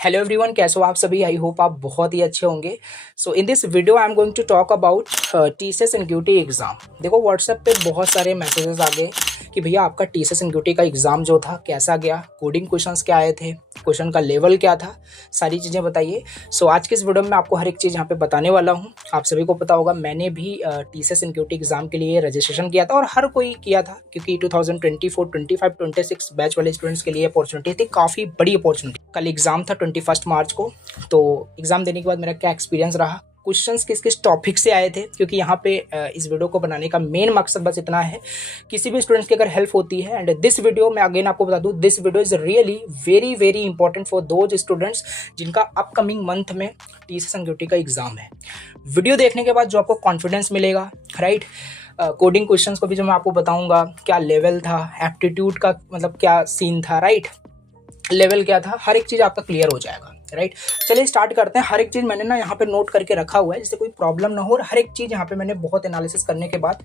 Hello everyone, कैसे हो आप सभी। आई होप आप बहुत ही अच्छे होंगे। So in this video I am going to talk about TCS NQT exam. देखो व्हाट्सएप पे बहुत सारे मैसेजेस आ गए कि भैया आपका टीसीएस एनक्यूटी का एग्ज़ाम जो था कैसा गया, कोडिंग क्वेश्चंस क्या आए थे, क्वेश्चन का लेवल क्या था, सारी चीज़ें बताइए। सो आज के इस वीडियो में मैं आपको हर एक चीज़ यहाँ पे बताने वाला हूँ। आप सभी को पता होगा मैंने भी टीसीएस एनक्यूटी एग्ज़ाम के लिए रजिस्ट्रेशन किया था और हर कोई किया था, क्योंकि 2024, 25, 26 बैच वाले स्टूडेंट्स के लिए अपॉर्चुनिटी थी, काफ़ी बड़ी अपॉर्चुनिटी। कल एग्ज़ाम था 21 मार्च को। तो एग्ज़ाम देने के बाद मेरा क्या एक्सपीरियंस रहा, क्वेश्चंस किस किस टॉपिक से आए थे, क्योंकि यहाँ पे इस वीडियो को बनाने का मेन मकसद बस इतना है, किसी भी स्टूडेंट्स की अगर हेल्प होती है। एंड दिस वीडियो मैं अगेन आपको बता दूँ, this video is really very very important for those students जिनका अपकमिंग मंथ में टीसीएस एनक्यूटी का एग्ज़ाम है। वीडियो देखने के बाद जो आपको कॉन्फिडेंस मिलेगा, राइट, कोडिंग क्वेश्चंस को भी जो मैं आपको बताऊंगा, क्या लेवल था, एप्टीट्यूड का मतलब क्या सीन था, राइट, लेवल क्या था, हर एक चीज़ आपका क्लियर हो जाएगा। राइट, चलिए स्टार्ट करते हैं। हर एक चीज़ मैंने ना यहाँ पे नोट करके रखा हुआ है जिससे कोई प्रॉब्लम ना हो, और हर एक चीज़ यहाँ पे मैंने बहुत एनालिसिस करने के बाद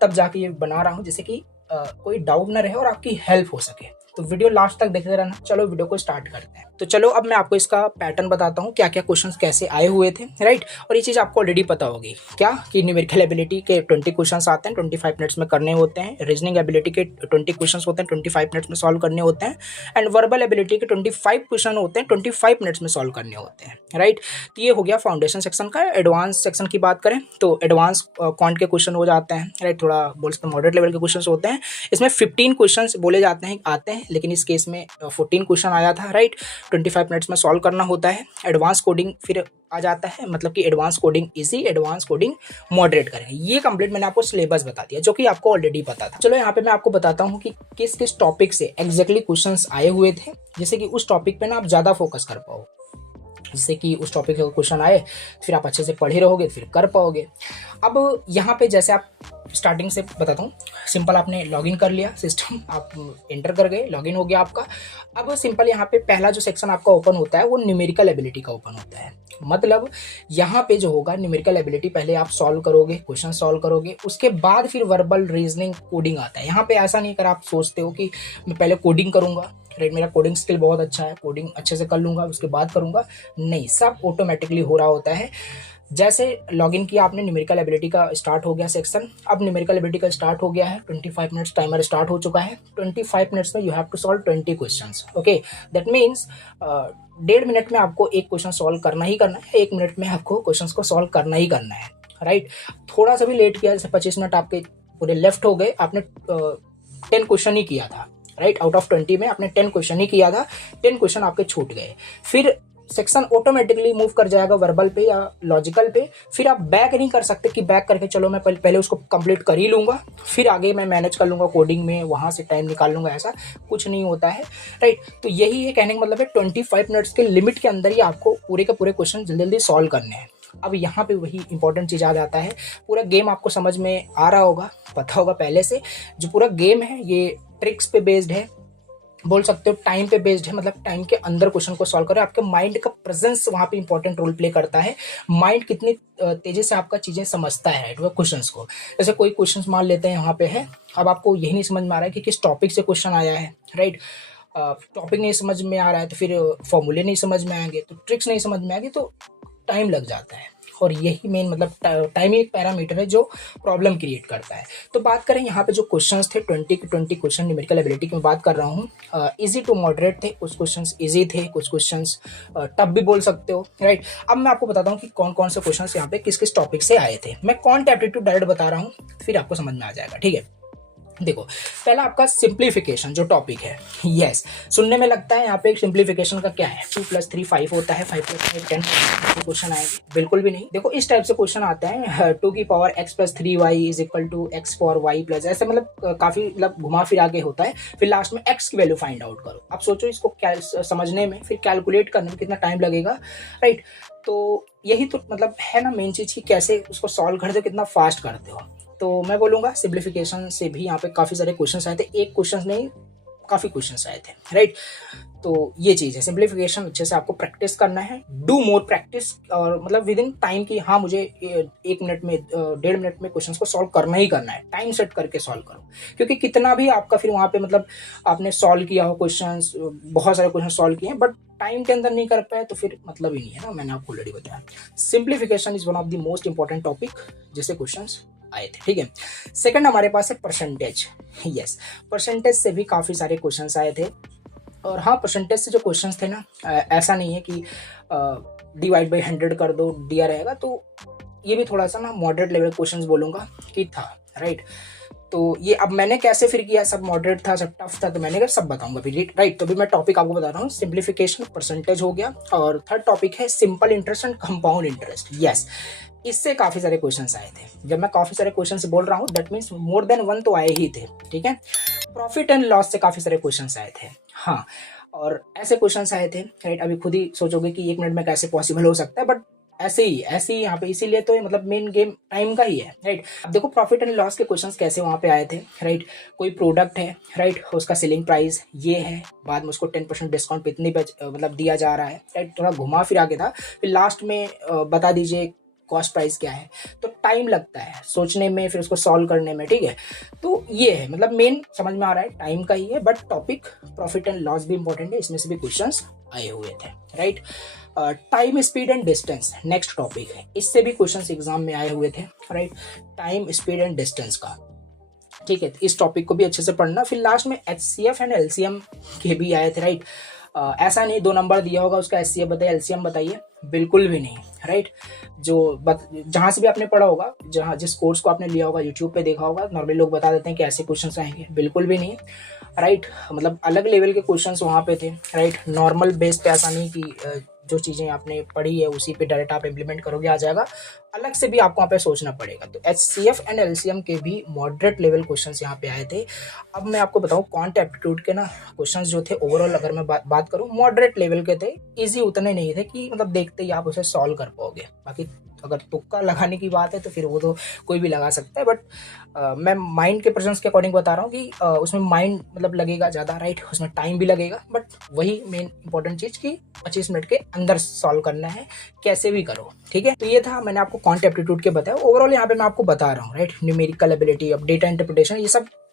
तब जाके ये बना रहा हूँ, जिससे कि कोई डाउट ना रहे और आपकी हेल्प हो सके। तो वीडियो लास्ट तक देखते रहना। चलो वीडियो को स्टार्ट करते हैं। तो चलो अब मैं आपको इसका पैटर्न बताता हूँ, क्या क्या क्वेश्चंस कैसे आए हुए थे, राइट। और ये चीज़ आपको ऑलरेडी पता होगी क्या, कि न्यूमेरिकल एबिलिटी के 20 क्वेश्चंस आते हैं, 25 मिनट्स में करने होते हैं। रीजनिंग एबिलिटी के 20 क्वेश्चंस होते हैं, 25 मिनट्स में सॉल्व करने होते हैं। एंड वर्बल एबिलिटी के 25 क्वेश्चन होते हैं, 25 मिनट्स में सॉल्व करने होते हैं, राइट। तो ये हो गया फाउंडेशन सेक्शन का। एडवांस सेक्शन की बात करें तो एडवांस क्वांट के क्वेश्चन हो जाते हैं, राइट, थोड़ा बोल सकते हैं मॉडरेट लेवल के क्वेश्चन होते हैं। इसमें 15 क्वेश्चन बोले जाते हैं आते हैं, लेकिन इस केस में 14 क्वेश्चन आया था, राइट। 25 मिनट्स में सॉल्व करना होता है। एडवांस कोडिंग फिर आ जाता है, मतलब कि advance coding easy, advance coding moderate करें। ये कंप्लीट मैंने आपको सिलेबस बता दिया, जो कि आपको ऑलरेडी पता था। चलो यहाँ पे मैं आपको बताता हूँ कि किस किस टॉपिक से एग्जैक्टली क्वेश्चंस आए हुए थे, जिससे कि उस टॉपिक पे ना आप ज़्यादा फोकस कर पाओ। जिससे कि उस टॉपिक का क्वेश्चन आए फिर आप अच्छे से पढ़े रहोगे, फिर कर पाओगे। अब यहाँ पे जैसे आप स्टार्टिंग से बताता हूँ, सिंपल आपने लॉगिन कर लिया सिस्टम, आप एंटर कर गए, लॉगिन हो गया आपका। अब सिंपल यहाँ पे पहला जो सेक्शन आपका ओपन होता है वो न्यूमेरिकल एबिलिटी का ओपन होता है। मतलब यहाँ पे जो होगा न्यूमेरिकल एबिलिटी, पहले आप सॉल्व करोगे, क्वेश्चन सॉल्व करोगे, उसके बाद फिर वर्बल, रीजनिंग, कोडिंग आता है। यहाँ पे ऐसा नहीं कर आप सोचते हो कि मैं पहले कोडिंग करूँगा, राइट, मेरा कोडिंग स्किल बहुत अच्छा है, कोडिंग अच्छे से कर लूँगा उसके बाद करूँगा, नहीं, सब ऑटोमेटिकली हो रहा होता है। जैसे लॉगिन किया आपने, न्यूमेरिकल एबिलिटी का स्टार्ट हो गया सेक्शन। अब न्यूमेरिकल एबिलिटी का स्टार्ट हो गया है, 25 मिनट्स टाइमर स्टार्ट हो चुका है। 25 मिनट्स में you have to solve 20 questions, okay. That means 1.5 minute में आपको एक क्वेश्चन सॉल्व करना ही करना है, 1 मिनट में आपको क्वेश्चन को सॉल्व करना ही करना है, राइट। थोड़ा सा भी लेट किया, जैसे 25 मिनट आपके पूरे लेफ्ट हो गए, आपने 10 क्वेश्चन ही किया था, राइट, आउट ऑफ 20 में आपने 10 क्वेश्चन ही किया था, 10 क्वेश्चन आपके छूट गए। फिर सेक्शन ऑटोमेटिकली मूव कर जाएगा वर्बल पे या लॉजिकल पे। फिर आप बैक नहीं कर सकते कि बैक करके चलो मैं पहले उसको कंप्लीट कर ही लूँगा, फिर आगे मैं मैनेज कर लूँगा कोडिंग में, वहाँ से टाइम निकाल लूँगा, ऐसा कुछ नहीं होता है, राइट। तो यही है कहने का मतलब है, 25 मिनट्स के लिमिट के अंदर ही आपको पूरे के पूरे क्वेश्चन जल्दी जल्दी सॉल्व करने हैं। अब यहाँ पे वही इंपॉर्टेंट चीज़ आ जाता है, पूरा गेम आपको समझ में आ रहा होगा, पता होगा पहले से। जो पूरा गेम है ये ट्रिक्स पे बेस्ड है, बोल सकते हो टाइम पे बेस्ड है, मतलब टाइम के अंदर क्वेश्चन को सॉल्व करें। आपके माइंड का प्रेजेंस वहाँ पे इंपॉर्टेंट रोल प्ले करता है। माइंड कितनी तेजी से आपका चीज़ें समझता है, राइट, वो क्वेश्चंस को। जैसे कोई क्वेश्चन मान लेते हैं यहाँ पे है, अब आपको यही नहीं समझ में आ रहा है कि किस टॉपिक से क्वेश्चन आया है, राइट। टॉपिक नहीं समझ में आ रहा है तो फिर फॉर्मूले नहीं समझ में आएंगे, तो ट्रिक्स नहीं समझ में आएगी, तो टाइम लग जाता है। और यही मेन मतलब टाइम ही एक पैरामीटर है जो प्रॉब्लम क्रिएट करता है। तो बात करें यहाँ पे जो क्वेश्चंस थे 20 क्वेश्चन न्यूमेरिकल एबिलिटी की मैं बात कर रहा हूँ, इजी टू मॉडरेट थे, कुछ क्वेश्चंस इजी थे, कुछ क्वेश्चंस टफ भी बोल सकते हो, राइट। अब मैं आपको बताता हूँ कि कौन कौन से क्वेश्चंस यहाँ पे किस किस टॉपिक से आए थे। मैं क्वांट एप्टीट्यूड डायरेक्ट बता रहा हूँ, फिर आपको समझ में आ जाएगा, ठीक है। देखो पहला आपका सिंप्लीफिकेशन जो टॉपिक है, यस, सुनने में लगता है यहाँ पे एक सिंप्लीफिकेशन का क्या है, 2 + 3 5 होता है, 5 + 5 10 क्वेश्चन आएंगे, बिल्कुल भी नहीं। देखो इस टाइप से क्वेश्चन आते हैं, 2 की power x + 3y = x for y + ऐसे, मतलब काफी मतलब घुमा फिरा के होता है। फिर लास्ट में x की वैल्यू फाइंड आउट करो। अब सोचो इसको समझने में, फिर कैलकुलेट करने में कितना टाइम लगेगा, राइट। तो यही तो मतलब है ना मेन चीज, की कैसे उसको सॉल्व करते हो, कितना फास्ट करते हो। तो मैं बोलूँगा सिंप्लीफिकेशन से भी यहाँ पे काफ़ी सारे क्वेश्चन आए थे, एक क्वेश्चन नहीं काफ़ी क्वेश्चन आए थे, राइट। तो ये चीज़ है, सिंप्लीफिकेशन अच्छे से आपको प्रैक्टिस करना है, डू मोर प्रैक्टिस, और मतलब विद इन टाइम की, हाँ मुझे 1 मिनट में 1.5 मिनट में क्वेश्चन को सॉल्व करना ही करना है, टाइम सेट करके सॉल्व करो। क्योंकि कितना भी आपका फिर वहाँ पे मतलब आपने सॉल्व किया हो क्वेश्चन, बहुत सारे क्वेश्चन सॉल्व किए हैं, बट टाइम के अंदर नहीं कर पाए तो फिर मतलब ही नहीं है ना। मैंने आपको ऑलरेडी बताया, simplification is one of the most important topic जिससे क्वेश्चन आए थे, ठीक है। सेकंड हमारे पास है परसेंटेज। यस, परसेंटेज से भी काफ़ी सारे क्वेश्चन आए थे। और हाँ, परसेंटेज से जो क्वेश्चंस थे ना, ऐसा नहीं है कि डिवाइड बाई 100 कर दो दिया रहेगा, तो ये भी थोड़ा सा ना मॉडरेट लेवल क्वेश्चंस बोलूँगा कि था, राइट। तो ये अब मैंने कैसे फिर किया, सब मॉडरेट था, सब टफ था, तो मैंने सब बताऊंगा फिर, राइट। तो भी मैं टॉपिक आपको बता रहा हूँ, सिंप्लीफिकेशन, परसेंटेज हो गया, और थर्ड टॉपिक है simple interest and compound interest. Yes, इससे काफ़ी सारे क्वेश्चंस आए थे। जब मैं काफ़ी सारे क्वेश्चंस बोल रहा हूँ, दैट मीन्स मोर देन 1 तो आए ही थे, ठीक है। प्रॉफिट एंड लॉस से काफ़ी सारे क्वेश्चंस आए थे, हाँ। और ऐसे क्वेश्चंस आए थे, राइट। अभी खुद ही सोचोगे कि 1 मिनट में कैसे पॉसिबल हो सकता है, बट ऐसे ही यहाँ पे, इसीलिए तो मतलब मेन गेम टाइम का ही है, राइट। अब देखो प्रॉफिट एंड लॉस के क्वेश्चंस कैसे वहाँ पे आए थे, राइट। कोई प्रोडक्ट है, राइट, उसका सेलिंग प्राइस ये है, बाद में उसको 10% डिस्काउंट पे इतनी मतलब दिया जा रहा है, राइट। थोड़ा घुमा फिरा के था, फिर लास्ट में बता दीजिए कॉस्ट प्राइस क्या है। तो टाइम लगता है सोचने में, फिर उसको सॉल्व करने में, ठीक है। तो ये है, मतलब मेन समझ में आ रहा है, टाइम का ही है, but topic profit and loss भी इंपॉर्टेंट है, इसमें से भी क्वेश्चंस आए हुए थे, right. Time, speed and distance next topic है, इससे भी क्वेश्चंस एग्जाम में आए हुए थे, right. Time, speed and distance का, ठीक है। इस टॉपिक को भी अच्छे से पढ़ना। फिर लास्ट में HCF एंड LCM के भी आए थे, राइट। ऐसा नहीं 2 नंबर दिया होगा उसका HCF बताइए, LCM बताइए, बिल्कुल भी नहीं, राइट। जहाँ से भी आपने पढ़ा होगा, जहाँ जिस कोर्स को आपने लिया होगा, यूट्यूब पे देखा होगा, नॉर्मली लोग बता देते हैं कि ऐसे क्वेश्चंस आएंगे, बिल्कुल भी नहीं, राइट। मतलब अलग लेवल के क्वेश्चंस वहाँ पे थे, राइट। नॉर्मल बेस पे ऐसा नहीं कि जो चीज़ें आपने पढ़ी है उसी पे डायरेक्ट आप इम्प्लीमेंट करोगे आ जाएगा, अलग से भी आपको वहाँ पे सोचना पड़ेगा। तो HCF एंड LCM के भी मॉडरेट लेवल क्वेश्चंस यहाँ पे आए थे। अब मैं आपको बताऊँ, क्वांट एप्टीट्यूड के ना क्वेश्चंस जो थे ओवरऑल, अगर मैं बात करूँ, मॉडरेट लेवल के थे, ईजी उतने नहीं थे कि मतलब देखते ही आप उसे सॉल्व कर पाओगे। बाकी अगर तुक्का लगाने की बात है तो फिर वो तो कोई भी लगा सकता है, बट मैं माइंड के प्रेजेंस के अकॉर्डिंग बता रहा हूँ कि उसमें माइंड मतलब लगेगा ज़्यादा, राइट। उसमें टाइम भी लगेगा, बट वही मेन इंपॉर्टेंट चीज़ कि 25 मिनट के अंदर सॉल्व करना है, कैसे भी करो, ठीक है। तो ये था, मैंने आपको क्वांट एप्टीट्यूड के बताया। ओवरऑल यहाँ पे मैं आपको बता रहा हूँ, राइट। न्यूमेरिकल एबिलिटी, अब डेटा इंटरप्रिटेशन, ये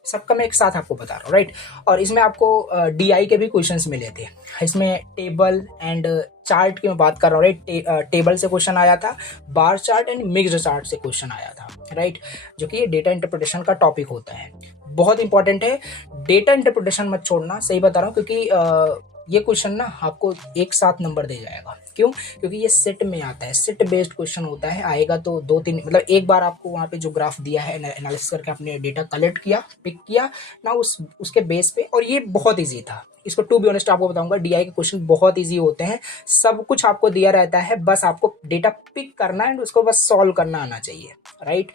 सबका मैं एक साथ आपको बता रहा हूँ, राइट। और इसमें आपको DI के भी क्वेश्चंस मिले थे। इसमें टेबल एंड चार्ट की मैं बात कर रहा हूँ, राइट। टेबल से क्वेश्चन आया था, bar chart and mixed chart से क्वेश्चन आया था, राइट। जो कि ये डेटा इंटरप्रिटेशन का टॉपिक होता है, बहुत इंपॉर्टेंट है। डेटा इंटरप्रिटेशन मत छोड़ना, सही बता रहा हूँ, क्योंकि ये क्वेश्चन ना आपको एक साथ नंबर दे जाएगा। क्यों? क्योंकि ये सेट में आता है, सेट बेस्ड क्वेश्चन होता है। आएगा तो 2-3 मतलब एक बार आपको वहाँ पे जो ग्राफ दिया है, एनालिसिस करके आपने डेटा कलेक्ट किया, पिक किया ना, उसके बेस पे। और ये बहुत ईजी था, इसको टू बी ऑनेस्ट आपको बताऊंगा, DI के क्वेश्चन बहुत ईजी होते हैं। सब कुछ आपको दिया रहता है, बस आपको डेटा पिक करना है, उसको बस सॉल्व करना आना चाहिए, राइट।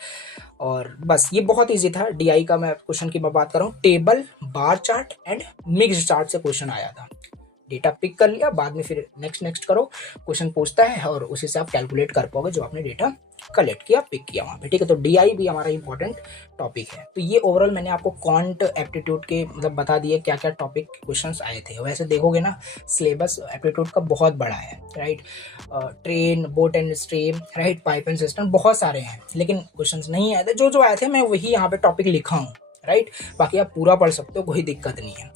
और बस ये बहुत ईजी था। DI का मैं क्वेश्चन की मैं बात कर रहा हूँ, table, bar chart and mixed chart से क्वेश्चन आया था। डेटा पिक कर लिया, बाद में फिर नेक्स्ट करो, क्वेश्चन पूछता है और उसी से आप कैलकुलेट कर पाओगे जो आपने डेटा कलेक्ट किया, पिक किया वहाँ पे, ठीक है। तो DI भी हमारा इंपॉर्टेंट टॉपिक है। तो ये ओवरऑल मैंने आपको क्वांट एप्टीट्यूड के मतलब बता दिए क्या क्या टॉपिक क्वेश्चंस आए थे। वैसे देखोगे ना, सिलेबस एप्टीट्यूड का बहुत बड़ा है, right. Train, boat and stream, right, pipe and system, बहुत सारे हैं, लेकिन क्वेश्चंस नहीं आए थे। जो आए थे मैं वही यहाँ पे टॉपिक लिखा हूँ, राइट। बाकी आप पूरा पढ़ सकते हो, कोई दिक्कत नहीं है।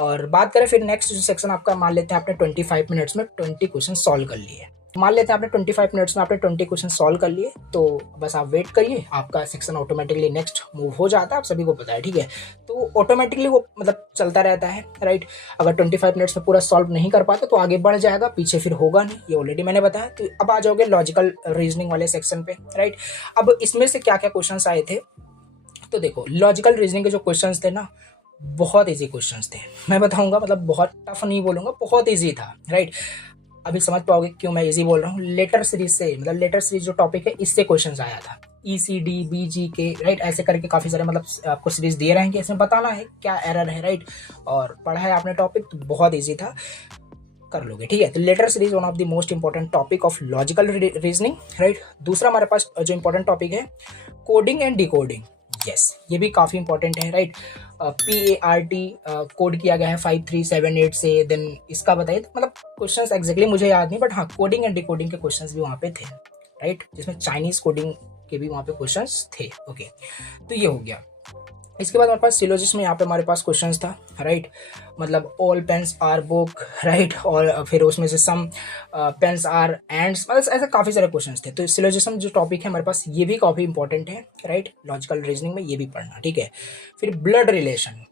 और बात करें फिर नेक्स्ट जो सेक्शन आपका, मान लेते हैं आपने 25 मिनट्स में 20 क्वेश्चन सॉल्व कर लिए। मान लेते हैं आपने 25 मिनट्स में आपने 20 क्वेश्चन सॉल्व कर लिए, तो बस आप वेट करिए, आपका सेक्शन ऑटोमेटिकली नेक्स्ट मूव हो जाता है, आप सभी को पता है, ठीक है। तो ऑटोमेटिकली वो मतलब चलता रहता है, राइट। अगर 25 मिनट्स में पूरा सॉल्व नहीं कर पाते तो आगे बढ़ जाएगा, पीछे फिर होगा नहीं, ये ऑलरेडी मैंने बताया। तो अब आ जाओगे लॉजिकल रीजनिंग वाले सेक्शन पे, राइट। अब इसमें से क्या क्या क्वेश्चन आए थे, तो देखो लॉजिकल रीजनिंग के जो क्वेश्चंस थे ना, बहुत इजी क्वेश्चंस थे, मैं बताऊंगा, मतलब बहुत टफ नहीं बोलूंगा, बहुत इजी था, राइट। अभी समझ पाओगे क्यों मैं इजी बोल रहा हूँ। लेटर सीरीज से, मतलब लेटर सीरीज जो टॉपिक है, इससे क्वेश्चंस आया था, ECD, BGK, राइट। ऐसे करके काफ़ी सारे मतलब आपको सीरीज दिए रहेंगे, इसमें बताना है क्या एरर है, राइट। और पढ़ा है आपने टॉपिक तो बहुत ईजी था, कर लोगे, ठीक है। तो letter series one of the most important topic of logical reasoning, right. दूसरा हमारे पास जो इंपॉर्टेंट टॉपिक है, कोडिंग एंड डिकोडिंग। यस, ये भी काफ़ी इंपॉर्टेंट है, राइट। PART कोड किया गया है 5378 से। देन इसका बताइए, तो मतलब क्वेश्चंस एग्जैक्टली मुझे याद नहीं, बट हाँ कोडिंग एंड डिकोडिंग के क्वेश्चंस भी वहाँ पे थे, राइट, जिसमें चाइनीज़ कोडिंग के भी वहाँ पे क्वेश्चंस थे। ओके, तो ये हो गया। इसके बाद हमारे पास सिलोजिस्ट में यहाँ पे हमारे पास क्वेश्चंस था, राइट, मतलब all pens are book, right, और फिर उसमें से सम पेन्स आर एंड्स, मतलब ऐसे काफ़ी सारे क्वेश्चंस थे। तो सिलोजिज्म जो टॉपिक है हमारे पास, ये भी काफ़ी इंपॉर्टेंट है, राइट, लॉजिकल रीजनिंग में ये भी पढ़ना, ठीक है। फिर ब्लड रिलेशन,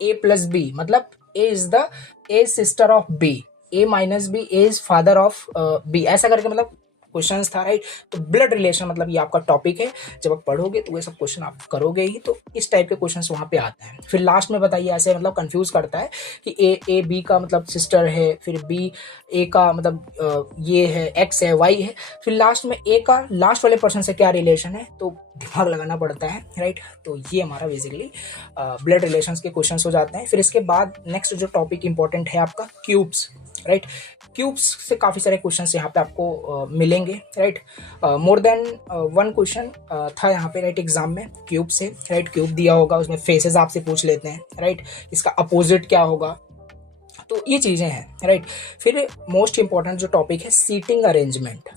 A+B, मतलब A is the A sister of B, A-B, A is father of B, ऐसा करके मतलब क्वेश्चंस था, राइट। तो ब्लड रिलेशन मतलब ये आपका टॉपिक है, जब आप पढ़ोगे तो ये सब क्वेश्चन आप करोगे ही, तो इस टाइप के क्वेश्चंस वहाँ पे आते हैं। फिर लास्ट में बताइए, ऐसे मतलब कंफ्यूज करता है कि ए बी का मतलब सिस्टर है, फिर बी ए का मतलब ये है, एक्स है, वाई है, फिर लास्ट में ए का लास्ट वाले पर्सन से क्या रिलेशन है, तो दिमाग लगाना पड़ता है, राइट। तो ये हमारा बेसिकली ब्लड रिलेशंस के क्वेश्चंस हो जाते हैं। फिर इसके बाद नेक्स्ट जो टॉपिक इंपॉर्टेंट है आपका क्यूब्स, राइट। क्यूब्स से काफ़ी सारे क्वेश्चंस यहाँ पे आपको मिलेंगे, राइट। मोर देन 1 क्वेश्चन था यहाँ पे, राइट, एग्जाम में क्यूब से, राइट। क्यूब दिया होगा, उसमें फेसेस आपसे पूछ लेते हैं, राइट, इसका अपोजिट क्या होगा, तो ये चीज़ें हैं, राइट। फिर मोस्ट इंपॉर्टेंट जो टॉपिक है सीटिंग अरेंजमेंट,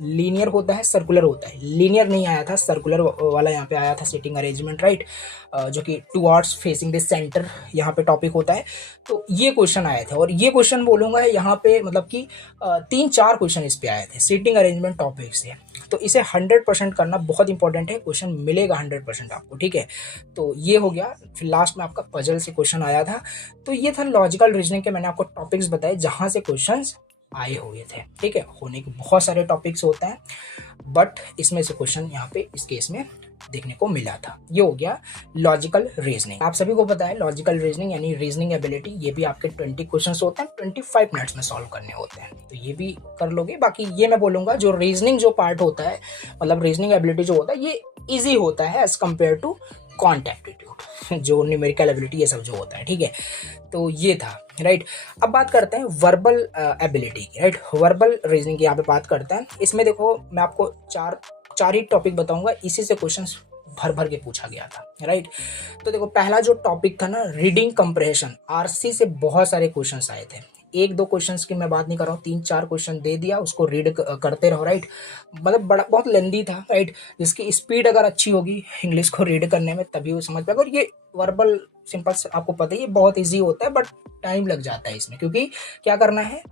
लीनियर होता है, सर्कुलर होता है, लीनियर नहीं आया था, सर्कुलर वाला यहाँ पे आया था सीटिंग अरेंजमेंट, राइट, जो कि टुवर्ड्स फेसिंग द सेंटर यहाँ पे टॉपिक होता है। तो ये क्वेश्चन आए थे, और ये क्वेश्चन बोलूँगा यहाँ पे मतलब कि 3-4 क्वेश्चन इस पे आए थे सीटिंग अरेंजमेंट टॉपिक से। तो इसे 100% करना बहुत इंपॉर्टेंट है, क्वेश्चन मिलेगा 100% आपको, ठीक है। तो ये हो गया। फिर लास्ट में आपका पजल से क्वेश्चन आया था। तो ये था लॉजिकल रीजनिंग के मैंने आपको टॉपिक्स बताए जहाँ से क्वेश्चंस आए हुए थे, ठीक है। होने के बहुत सारे टॉपिक्स होते हैं, बट इसमें से क्वेश्चन यहाँ पे इस केस में देखने को मिला था। ये हो गया लॉजिकल रीजनिंग। आप सभी को पता है लॉजिकल रीजनिंग यानी रीजनिंग एबिलिटी, ये भी आपके 20 क्वेश्चंस होते हैं, 25 मिनट्स में सॉल्व करने होते हैं, तो ये भी कर लोगे। बाकी ये मैं बोलूँगा जो रीजनिंग जो पार्ट होता है, मतलब रीजनिंग एबिलिटी जो होता है, ये ईजी होता है as compare to quant aptitude, जो न्यूमेरिकल एबिलिटी ये सब जो होता है, ठीक है। तो ये था, राइट। अब बात करते हैं वर्बल एबिलिटी की, राइट, वर्बल रीजनिंग की यहाँ पे बात करते हैं। इसमें देखो मैं आपको चार ही टॉपिक बताऊंगा, इसी से क्वेश्चंस भर भर के पूछा गया था, राइट। तो देखो पहला जो टॉपिक था ना, रीडिंग कंप्रेशन, आरसी से बहुत सारे क्वेश्चंस आए थे। 1-2 क्वेश्चंस की मैं बात नहीं कर रहा हूँ, 3-4 क्वेश्चन दे दिया, उसको रीड करते रहो, राइट। मतलब बड़ा बहुत लेंदी था, राइट। जिसकी स्पीड अगर अच्छी होगी इंग्लिश को रीड करने में तभी वो समझ पाएगा। और ये वर्बल सिंपल आपको पता ही है बहुत ईजी होता है, बट टाइम लग जाता है इसमें, क्योंकि क्या करना है,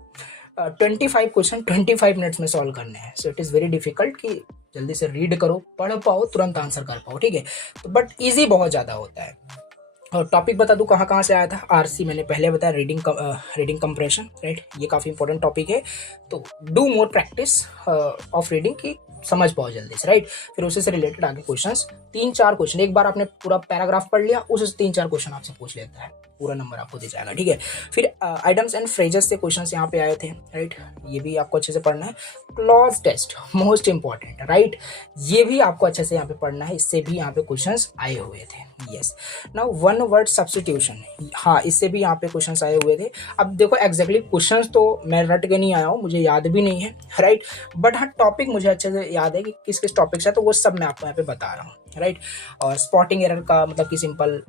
25 क्वेश्चन 25 मिनट्स में सॉल्व करने हैं। So it is very difficult कि जल्दी से रीड करो, पढ़ पाओ, तुरंत आंसर कर पाओ, ठीक है। तो बट ईजी बहुत ज़्यादा होता है। और टॉपिक बता दूं कहाँ कहाँ से आया था। आरसी मैंने पहले बताया, रीडिंग कंप्रेशन, राइट, ये काफ़ी इंपॉर्टेंट टॉपिक है। तो do more practice of reading की समझ पाओ जल्दी से, राइट। फिर उसी से रिलेटेड आगे क्वेश्चंस 3-4 क्वेश्चन, एक बार आपने पूरा पैराग्राफ पढ़ लिया, उससे 3-4 क्वेश्चन आपसे पूछ लेता है, पूरा नंबर आपको दे जाएगा, ठीक है। फिर आइटम्स एंड फ्रेजेस से क्वेश्चंस यहाँ पे आए थे, राइट, ये भी आपको अच्छे से पढ़ना है। Cloze test most important, right, ये भी आपको अच्छे से यहाँ पे पढ़ना है, इससे भी यहाँ पे क्वेश्चंस आए हुए थे। Yes, now one word substitution, हाँ, इससे भी यहाँ पे क्वेश्चंस आए हुए थे। अब देखो एग्जैक्टली क्वेश्चंस तो मैं रट के नहीं आया हूँ, मुझे याद भी नहीं है, राइट, बट हाँ टॉपिक मुझे अच्छे से याद है कि किस किस टॉपिक से, तो वो सब मैं आपको यहाँ पे बता रहा हूँ, राइट। और स्पॉटिंग एरर का मतलब कि सिंपल,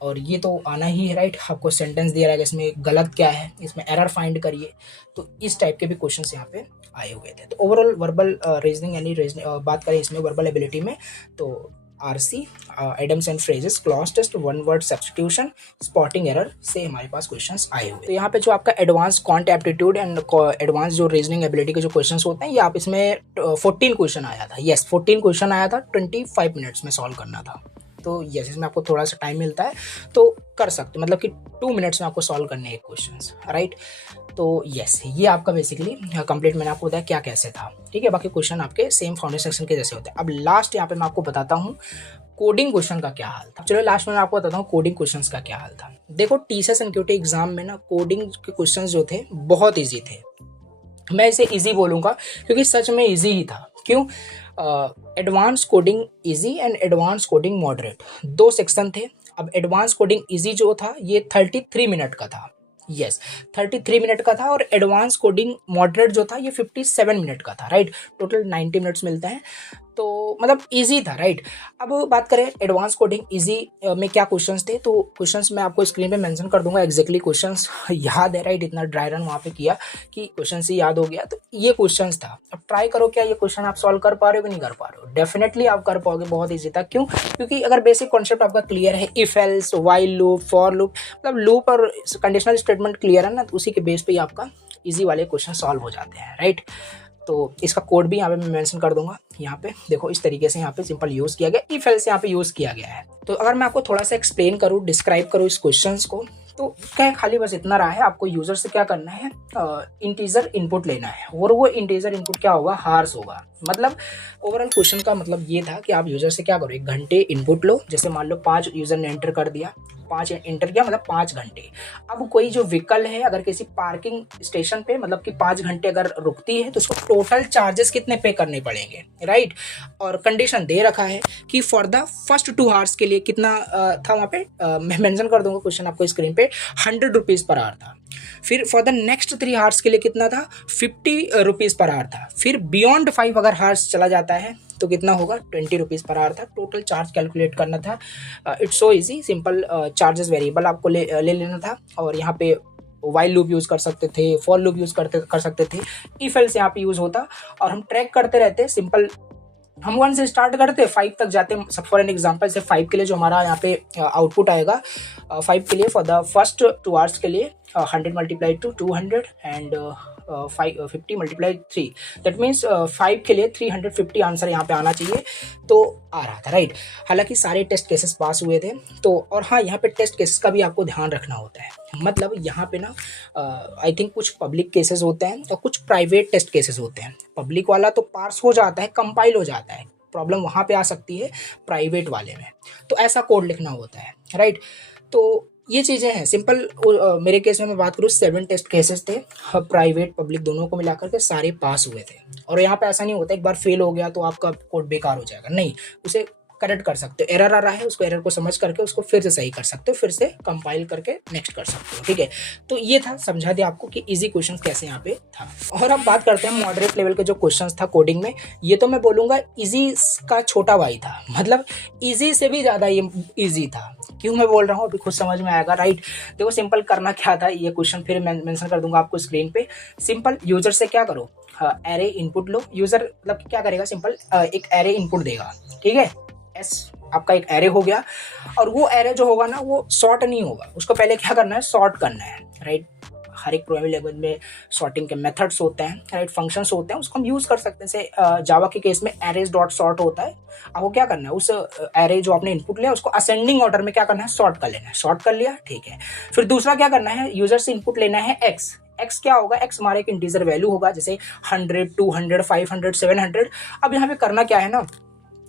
और ये तो आना ही है, राइट। आपको सेंटेंस दिया रहेगा, इसमें गलत क्या है, इसमें एरर फाइंड करिए, तो इस टाइप के भी क्वेश्चंस यहाँ पे आए हुए थे। तो ओवरऑल वर्बल रीजनिंग यानी बात करें इसमें वर्बल एबिलिटी में, तो RC, idioms and phrases, cloze test, one word substitution, spotting error से हमारे पास क्वेश्चंस आए हुए। तो यहाँ पे जो आपका advance quant aptitude and advance जो रीजनिंग एबिलिटी के जो क्वेश्चंस होते हैं, ये आप इसमें 14 क्वेश्चन आया था। यस, 14 क्वेश्चन आया था, 25 मिनट्स में सॉल्व करना था। तो यस, इसमें आपको थोड़ा सा टाइम मिलता है तो कर सकते, मतलब कि 2 मिनट्स में आपको सॉल्व करने हैं क्वेश्चंस, राइट। तो यस, ये आपका बेसिकली कंप्लीट मैंने आपको बताया क्या कैसे था, ठीक है। बाकी क्वेश्चन आपके सेम फाउंडेशन सेक्शन के जैसे होते हैं। अब लास्ट यहाँ पे मैं आपको बताता हूँ कोडिंग क्वेश्चन का क्या हाल था। चलो लास्ट में मैं आपको बताता हूँ कोडिंग क्वेश्चंस का क्या हाल था। देखो टीसीएस एनक्यूटी एग्जाम में ना कोडिंग के क्वेश्चन जो थे बहुत ईजी थे। मैं इसे ईजी बोलूँगा क्योंकि सच में ईजी ही था। क्यों? Advance coding easy and advance coding moderate, 2 section थे। अब एडवांस कोडिंग इजी जो था ये 33 मिनट का था। यस, 33 मिनट का था। और एडवांस कोडिंग मॉडरेट जो था ये 57 मिनट का था, राइट। टोटल 90 मिनट्स मिलते हैं। तो मतलब इजी था, राइट। अब बात करें एडवांस कोडिंग इजी में क्या क्वेश्चंस थे, तो क्वेश्चंस मैं आपको स्क्रीन पे मेंशन कर दूंगा, एग्जैक्टली क्वेश्चंस याद है, राइट। इतना ड्राई रन वहाँ पे किया कि क्वेश्चन ही याद हो गया। तो ये क्वेश्चंस था। अब ट्राई करो क्या ये क्वेश्चन आप सॉल्व कर पा रहे हो कि नहीं कर पा रहे हो। डेफिनेटली आप कर पाओगे, बहुत ईजी था। क्यों? क्योंकि अगर बेसिक कॉन्सेप्ट आपका क्लियर है, if else, while loop, for loop, मतलब लूप और कंडीशनल स्टेटमेंट क्लियर है ना, तो उसी के बेस पे ही आपका इजी वाले क्वेश्चन सॉल्व हो जाते हैं, राइट। तो इसका कोड भी यहाँ पे मैं मेंशन कर दूंगा। यहाँ पे देखो इस तरीके से यहाँ पे सिंपल यूज़ किया गया, इफ एल्स यहाँ पे यूज़ किया गया है। तो अगर मैं आपको थोड़ा सा एक्सप्लेन करूँ, डिस्क्राइब करूँ इस क्वेश्चंस को, तो क्या खाली बस इतना रहा है, आपको यूजर से क्या करना है, इंटीजर इनपुट लेना है, और वो इंटीजर इनपुट क्या होगा, हार्स होगा। मतलब ओवरऑल क्वेश्चन का मतलब ये था कि आप यूजर से क्या करो, 1 घंटे इनपुट लो। जैसे मान लो 5 यूजर ने एंटर कर दिया, 5 एंटर किया मतलब 5 घंटे। अब कोई जो व्हीकल है अगर किसी पार्किंग स्टेशन पे मतलब कि 5 घंटे अगर रुकती है, तो उसको टोटल चार्जेस कितने पे करने पड़ेंगे, राइट। और कंडीशन दे रखा है कि फॉर द फर्स्ट 2 आवर्स के लिए कितना था वहाँ पे, मैं मेंशन कर दूंगा क्वेश्चन आपको स्क्रीन पे, 100 रुपीज़ पर आवर था। फिर फॉर द नेक्स्ट 3 आवर्स के लिए कितना था, 50 रुपीज़ पर आवर था। फिर बियॉन्ड 5 अगर हार्स चला जाता है तो कितना होगा, 20 रुपीज़ पर आवर था। टोटल चार्ज कैलकुलेट करना था। It's so easy, simple charges variable आपको ले लेना था। और यहाँ पे वाइल लूप यूज़ कर सकते थे, फॉर लूप यूज़ कर सकते थे, इफ एल्स यहाँ पे यूज़ होता। और हम ट्रैक करते रहते, सिंपल हम 1 से स्टार्ट करते 5 तक जाते। सब फॉर एन एग्जांपल से 5 के लिए जो हमारा यहाँ पे आउटपुट आएगा, 5 के लिए फॉर द फर्स्ट 2 आवर्स के लिए 100 multiplied to 200 and 50 multiply 3, that means 5 के लिए 350 आंसर यहाँ पे आना चाहिए। तो आ रहा था, राइट। हालांकि सारे टेस्ट केसेस पास हुए थे। तो और हाँ, यहाँ पे टेस्ट केसेस का भी आपको ध्यान रखना होता है। मतलब यहाँ पे ना आई थिंक कुछ पब्लिक केसेस होते हैं और कुछ प्राइवेट टेस्ट केसेस होते हैं। पब्लिक वाला तो पास हो जाता है, कंपाइल हो जाता है, प्रॉब्लम वहाँ पे आ सकती है प्राइवेट वाले में। तो ऐसा कोड लिखना होता है, राइट। तो ये चीज़ें हैं सिंपल। मेरे केस में मैं बात करूँ 7 टेस्ट केसेस थे, प्राइवेट पब्लिक दोनों को मिलाकर के सारे पास हुए थे। और यहाँ पे ऐसा नहीं होता एक बार फेल हो गया तो आपका कोड बेकार हो जाएगा, नहीं, उसे करेक्ट कर सकते हो। एरर आ रहा है, उसको एरर को समझ करके उसको फिर से सही कर सकते हो, फिर से कंपाइल करके नेक्स्ट कर सकते हो, ठीक है। तो ये था, समझा दिया आपको कि इजी क्वेश्चन कैसे यहाँ पे था। और अब बात करते हैं मॉडरेट लेवल के जो क्वेश्चंस था कोडिंग में। ये तो मैं बोलूँगा इजी का छोटा भाई था, मतलब इजी से भी ज़्यादा ये इजी था। क्यों मैं बोल रहा हूँ अभी खुद समझ में आएगा, राइट। देखो सिंपल करना क्या था, ये क्वेश्चन फिर मैं मेंशन कर दूंगा आपको स्क्रीन पे। सिंपल यूजर से क्या करो, एरे इनपुट लो। यूजर मतलब क्या करेगा, सिंपल एक एरे इनपुट देगा, ठीक है। एस आपका एक एरे हो गया, और वो एरे जो होगा ना वो सॉर्ट नहीं होगा, उसको पहले क्या करना है, सॉर्ट करना है, राइट। हर एक प्रोग्रामिंग लैंग्वेज में सॉर्टिंग के मेथड्स होते हैं, राइट, फंक्शंस होते हैं, उसको हम यूज़ कर सकते हैं। जैसे जावा के केस में एरेज डॉट सॉर्ट होता है। आपको क्या करना है, उस एरे जो आपने इनपुट लिया उसको असेंडिंग ऑर्डर में क्या करना है, सॉर्ट कर लेना है। सॉर्ट कर लिया, ठीक है। फिर दूसरा क्या करना है, यूजर से इनपुट लेना है एक्स। एक्स क्या होगा, एक्स हमारा एक इंटीजर वैल्यू होगा, जैसे 100, 200, 500, 700। अब यहाँ पे करना क्या है ना,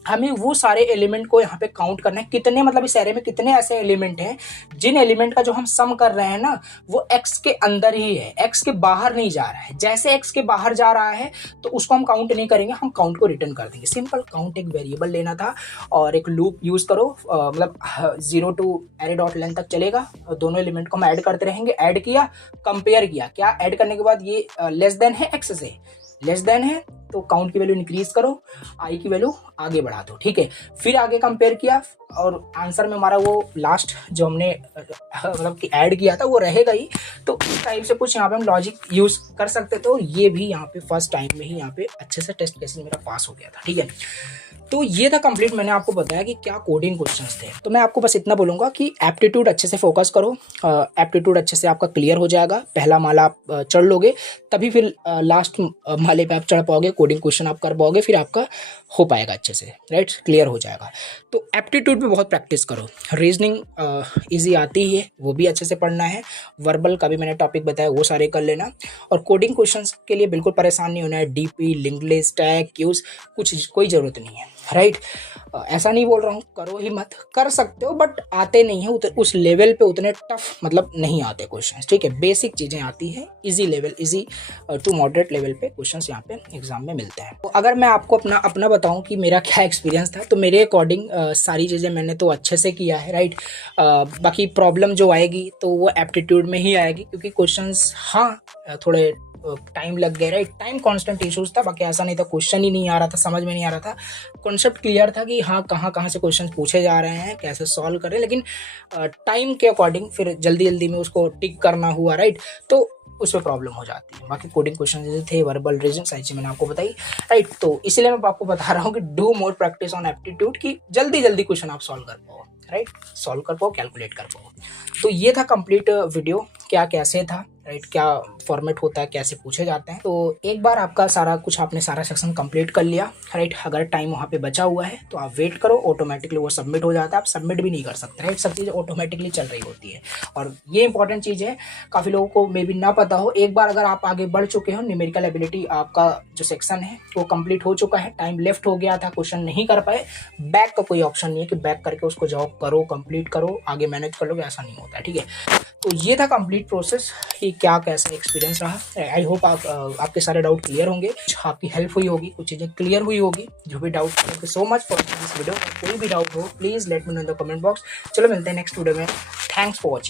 हमें वो सारे एलिमेंट को यहाँ पे काउंट करना है, कितने मतलब इस एरे में कितने ऐसे एलिमेंट हैं जिन एलिमेंट का जो हम सम कर रहे हैं ना वो एक्स के अंदर ही है, एक्स के बाहर नहीं जा रहा है। जैसे एक्स के बाहर जा रहा है तो उसको हम काउंट नहीं करेंगे, हम काउंट को रिटर्न कर देंगे। सिंपल काउंट एक वेरिएबल लेना था और एक लूप यूज करो, मतलब 0 टू एरे डॉट लेंथ तक चलेगा। दोनों एलिमेंट को हम ऐड करते रहेंगे। ऐड किया, कंपेयर किया, क्या ऐड करने के बाद ये लेस देन है एक्स से, लेस देन है तो काउंट की वैल्यू इंक्रीज करो, आई की वैल्यू आगे बढ़ा दो, ठीक है। फिर आगे कंपेयर किया और आंसर में हमारा वो लास्ट जो हमने मतलब कि ऐड किया था वो रहेगा ही। तो इस टाइप से कुछ यहाँ पे हम लॉजिक यूज कर सकते थे। और ये भी यहाँ पे फर्स्ट टाइम में ही यहाँ पे अच्छे से टेस्ट केसेस मेरा पास हो गया था, ठीक है। तो ये था कंप्लीट, मैंने आपको बताया कि क्या कोडिंग क्वेश्चंस थे। तो मैं आपको बस इतना बोलूँगा कि एप्टीट्यूड अच्छे से फोकस करो। एप्टीट्यूड अच्छे से आपका क्लियर हो जाएगा, पहला माला आप चढ़ लोगे तभी फिर लास्ट माले पे आप चढ़ पाओगे, कोडिंग क्वेश्चन आप कर पाओगे, फिर आपका हो पाएगा अच्छे से, राइट, क्लियर हो जाएगा। तो एप्टीट्यूड में बहुत प्रैक्टिस करो। रीजनिंग ईजी आती ही है, वो भी अच्छे से पढ़ना है। वर्बल का भी मैंने टॉपिक बताया, वो सारे कर लेना। और कोडिंग क्वेश्चंस के लिए बिल्कुल परेशान नहीं होना है। DP, linked list, tag, queues कुछ कोई ज़रूरत नहीं है, राइट। ऐसा नहीं बोल रहा हूँ करो ही मत, कर सकते हो बट आते नहीं है उस लेवल पे, उतने टफ मतलब नहीं आते क्वेश्चंस, ठीक है। बेसिक चीज़ें आती है, easy level, easy to moderate level पे क्वेश्चंस यहाँ पे एग्जाम में मिलते हैं। तो अगर मैं आपको अपना बताऊँ कि मेरा क्या एक्सपीरियंस था, तो मेरे अकॉर्डिंग सारी चीज़ें मैंने तो अच्छे से किया है, राइट। बाकी प्रॉब्लम जो आएगी तो वो एप्टीट्यूड में ही आएगी, क्योंकि क्वेश्चंस हाँ थोड़े टाइम लग गया, राइट। टाइम कांस्टेंट इश्यूज था, बाकी ऐसा नहीं था क्वेश्चन ही नहीं आ रहा था, समझ में नहीं आ रहा था। कॉन्सेप्ट क्लियर था कि हाँ कहाँ कहाँ से क्वेश्चन पूछे जा रहे हैं, कैसे सॉल्व करें, लेकिन टाइम के अकॉर्डिंग फिर जल्दी जल्दी में उसको टिक करना हुआ, राइट। तो उसमें प्रॉब्लम हो जाती है। बाकी कोडिंग क्वेश्चन जैसे थे, वर्बल रीजन, सारी चीज़ मैंने आपको बताई, राइट। तो इसलिए मैं आपको बता रहा हूँ कि do more practice on aptitude, कि जल्दी जल्दी क्वेश्चन आप सॉल्व कर पाओ, राइट, सॉल्व कर पाओ, कैलकुलेट कर पाओ। तो ये था कंप्लीट वीडियो, क्या कैसे था, राइट, क्या फॉर्मेट होता है, कैसे पूछे जाते हैं। तो एक बार आपका सारा कुछ, आपने सारा सेक्शन कंप्लीट कर लिया, राइट। अगर टाइम वहाँ पे बचा हुआ है तो आप वेट करो, ऑटोमेटिकली वो सबमिट हो जाता है। आप सबमिट भी नहीं कर सकते, राइट, सब चीज़ ऑटोमेटिकली चल रही होती है। और ये इंपॉर्टेंट चीज़ है, काफ़ी लोगों को मे बी ना पता हो। एक बार अगर आप आगे बढ़ चुके हो, न्यूमेरिकल एबिलिटी आपका जो सेक्शन है वो कंप्लीट हो चुका है, टाइम लेफ्ट हो गया था, क्वेश्चन नहीं कर पाए, बैक का कोई ऑप्शन नहीं है कि बैक करके उसको जाओ, करो, कंप्लीट करो, आगे मैनेज कर लोगे, ऐसा नहीं होता है, ठीक है। तो ये था कंप्लीट प्रोसेस कि क्या कैसा एक्सपीरियंस रहा। आई होप आपके सारे डाउट क्लियर होंगे, आपकी हेल्प हुई होगी, कुछ चीज़ें क्लियर हुई होगी। जो भी doubt, thank you so much for this video. कोई भी डाउट हो please let me know in the comment box. चलो मिलते हैं नेक्स्ट वीडियो में। Thanks for watching.